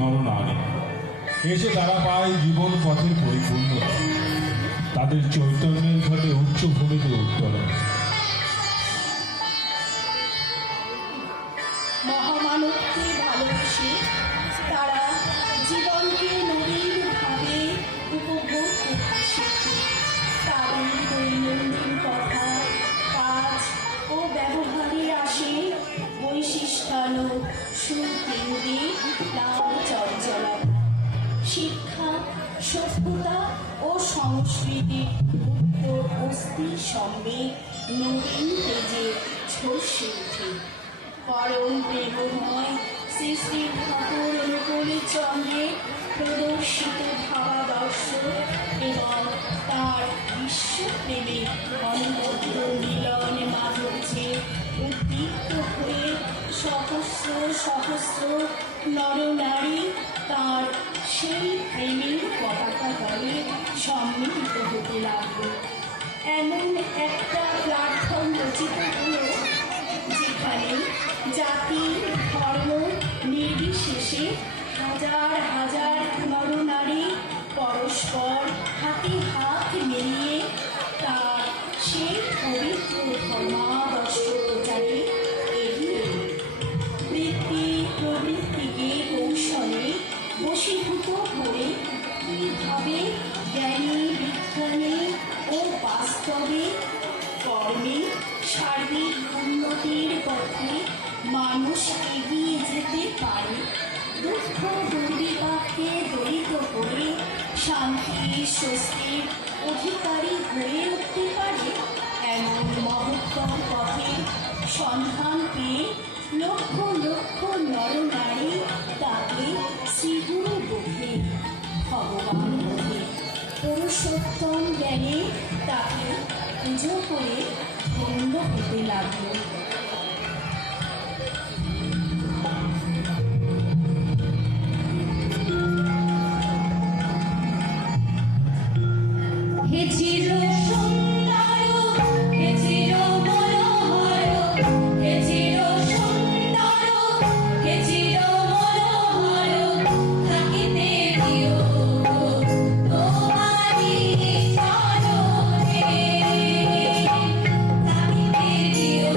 নরনারী এসে তারা পায় জীবন পথের পরিপূর্ণতা, তাদের চৈতন্যের ঘটে উচ্চ ভূমিতে উত্তরণ। মহামানবকে ভালোবেসে তারা জীবনকে নবীন ভাবে উপভোগ করতে শেখে। তাদের দৈনন্দিন কথা, কাজ ও ব্যবহারে আসে বৈশিষ্ট্যানু সুরকেন্দ্রে লাভ চঞ্চলা। শিক্ষা, সভ্যতা ও সংস্কৃতির মুক্ত অস্থির সঙ্গে নবীন তেজে ঝলসে ওঠে। পরম প্রেমময় শ্রী শ্রী ঠাকুর অনুকূলী চন্দ্রে প্রদর্শিত ভাবাদর্শ এবং তার বিশ্বপ্রেমে অনবদ্য মিলন মাধুর্যে উদ্দীপ্ত হয়ে সহস্র সহস্র নরনারী তার সেই প্রেমের পতাকা তলে সম্মিলিত হতে লাগল। এমন একটা প্ল্যাটফর্ম রচিত হল যেখানে জাতি ধর্ম নির্বিশেষে হাজার হাজার নরনারী পরস্পর হাতে হাত মিলিয়ে তার সেই পবিত্র ধর্মাদর্শ প্রচারে এগিয়ে বৃত্তি প্রবৃত্তিকে কৌশলে বশীভূত করে কীভাবে জ্ঞানী বিজ্ঞানে ও বাস্তবে কর্মে সার্বিক উন্নতির পথে মানুষ এগিয়ে যেতে পারে, দুঃখ দুর্বিপাককে দলিত করে শান্তি স্বস্তির অধিকারী হয়ে উঠতে পারে, এমন মহত্তম পথে সন্ধান পেয়ে লক্ষ লক্ষ নরনারী তাকে শ্রীগুরু বোধে, ভগবান বোধে, পুরুষোত্তম জ্ঞানে তাকে পুজো করে ধন্য হতে লাগল। হে চির সুন্দর, হে চির মনোহর, হে চির সুন্দর, হে চির মনোহর, থাকিতে দিও তোমারি চরণে, থাকিতে দিও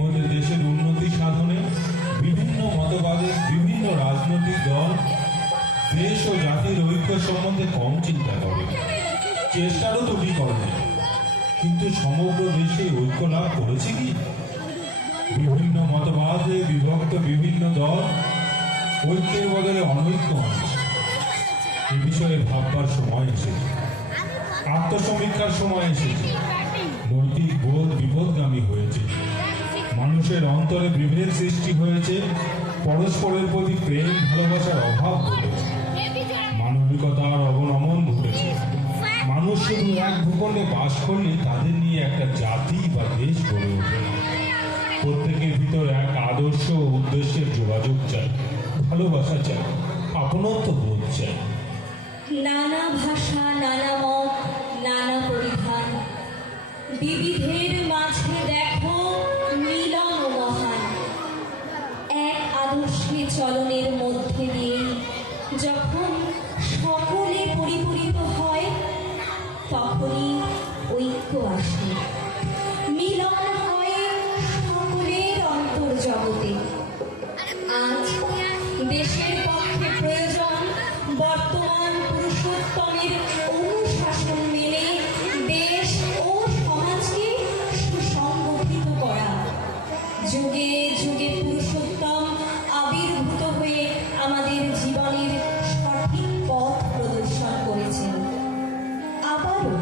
মধ্যে দেশের উন্নতি সাধনে বিভিন্ন মতবাদের বিভিন্ন রাজনৈতিক দল দেশ ও জাতির ঐক্য সম্বন্ধে কম চিন্তা করে, চেষ্টারও ত্রুটি করেনি। কিন্তু সমগ্র দেশে ঐক্য লাভ করেছে কি? বিভিন্ন মতবাদে বিভক্ত বিভিন্ন দল ঐক্যের বদলে অনৈক্য আনছে। এ বিষয়ে ভাববার সময় এসেছে, আত্মসমীক্ষার সময় এসেছে। নৈতিক বোধ বিপদগামী হয়েছে, মানুষের অন্তরে বিভেদ সৃষ্টি হয়েছে, পরস্পরের প্রতি প্রেম ভালোবাসার অভাব ঘটেছে, মানবিকতার অবনমন ঘটেছে। মানুষ শুধু এক ভূখণ্ডে বাস করলে তাদের নিয়ে একটা জাতি বা দেশ গড়ে ওঠে। প্রত্যেকের ভিতর এক আদর্শ ও উদ্দেশ্যের যোগাযোগ চাই, ভালোবাসা চাই, আপনত্ব বোধ চাই। নানা ভাষা, নানা মত, নানা পরিধান, বিবিধের মাঝে দেখো মিলন মহান। এক আদর্শে চলনের মধ্যে দিয়ে যখন সকলে পরিপূরিত হয়, তখনই ঐক্য আসে, মিলন হয় সকলের অন্তর্জগতে। আজ দেশের পক্ষে প্রয়োজন বর্তমান পুরুষোত্তমের অনুশাসন মেনে দেশ ও সমাজকে সুসংগঠিত করা। যুগে যুগে পুরুষোত্তম আবির্ভূত হয়ে আমাদের জীবনের সঠিক পথ প্রদর্শন করেছেন। আবারও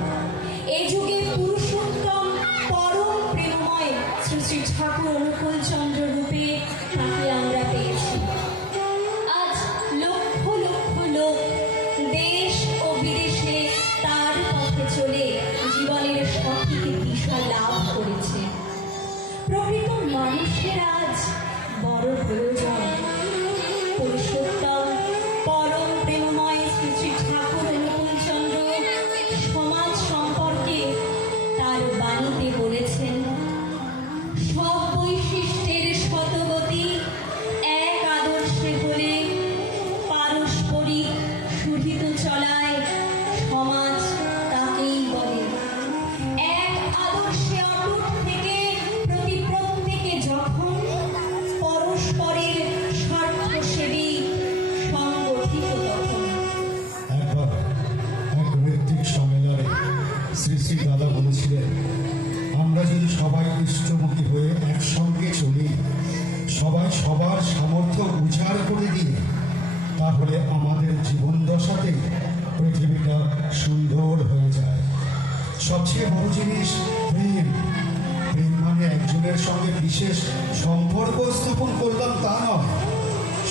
এ যুগে পুরুষোত্তম পরম প্রেমময় শ্রী শ্রী ঠাকুর অনুকূল চন্দ্র রূপে তাকে আমরা পেয়েছি। আজ লক্ষ লক্ষ লোক দেশ ও বিদেশে তার পথে চলে জীবনের সঠিক দিশা লাভ করেছে। প্রকৃত মানুষের আজ বড় প্রয়োজন পুরুষোত্তম পরম প্রেমময় শ্রী শ্রী ঠাকুর অনুকূল চন্দ্র সমাজ সম্পর্কে তার বাণীতে বলেছেন, সব বৈশিষ্ট্যের শতগতি এক আদর্শে হলে পারস্পরিক সুহিত চলায় সমাজ তাকেই বলে। এক আদর্শে অটুট থেকে প্রত্যেকে যখন পরস্পরের স্বার্থসেবী সংগঠিত তখন। একবার এক ঋত্বিক সম্মেলনে শ্রী শ্রী দাদা বলেছিলেন, আমরা যদি সবাই ইষ্টমুখী হয়ে একসঙ্গে চলি, সবাই সবার সামর্থ্য উজাড় করে দিয়ে, তাহলে আমাদের জীবন দশাতে পৃথিবীটা সুন্দর হয়ে যায়। সবচেয়ে বড় জিনিস প্রেম। প্রেম মানে একজনের সঙ্গে বিশেষ সম্পর্ক স্থাপন করলাম তা নয়,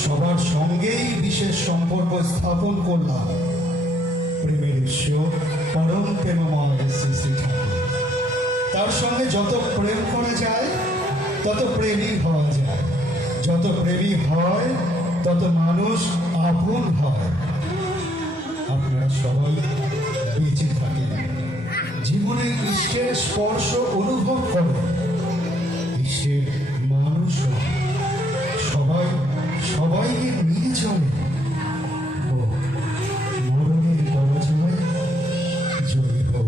সবার সঙ্গেই বিশেষ সম্পর্ক স্থাপন করলাম। প্রেমের ঈশ্বর পরম প্রেমময় শ্রী শ্রী ঠাকুর। তার সঙ্গে যত প্রেম করা যায় তত প্রেমী হওয়া যায়, যত প্রেমী হয় তত মানুষ আপন হয়। আপনারা সবাই বেঁচে থাকেন, জীবনে ঈশ্বরের স্পর্শ অনুভব করেন, ঈশ্বর মানুষ হন, সবাই সবাইকে নিয়ে চলে। ও মরণের দরজায় জয়ী হোক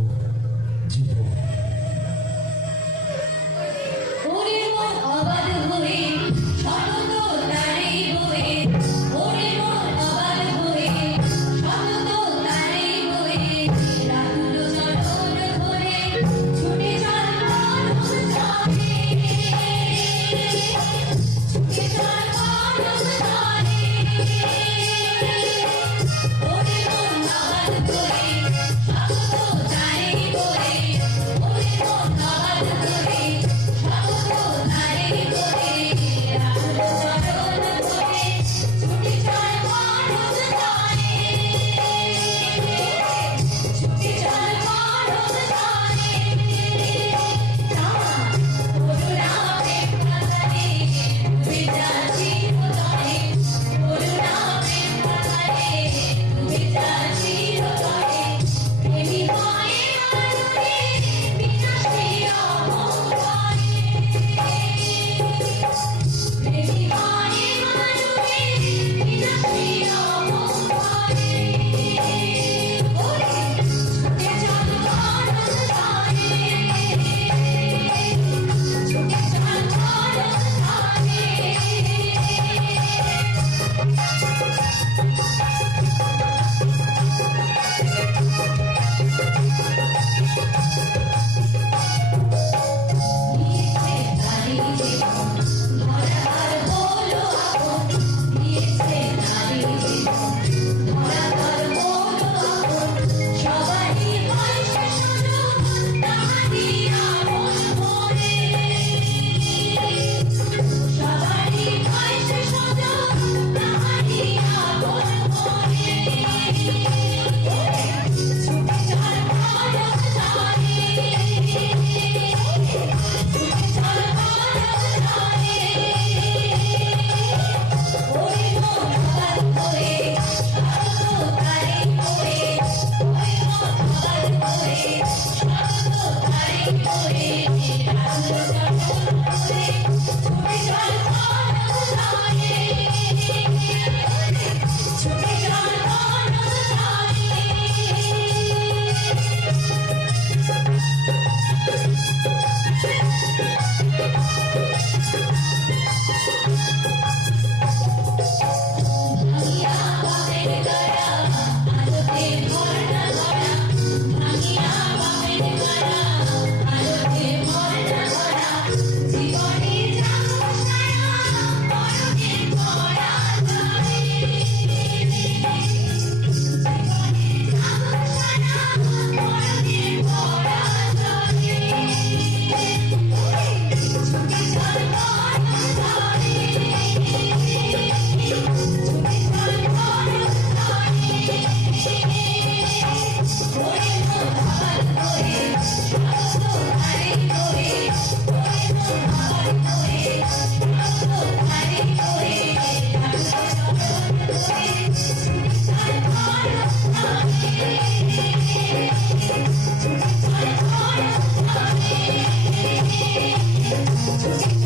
জীবন। ওরে মন অবাধ হয়ে সতত তারে বয়ে, ওরে মন অবাধ হয়ে সতত তারে বয়ে, রাতুল চরণ ধরে ছুটে চল মানুষ চল। Thank you.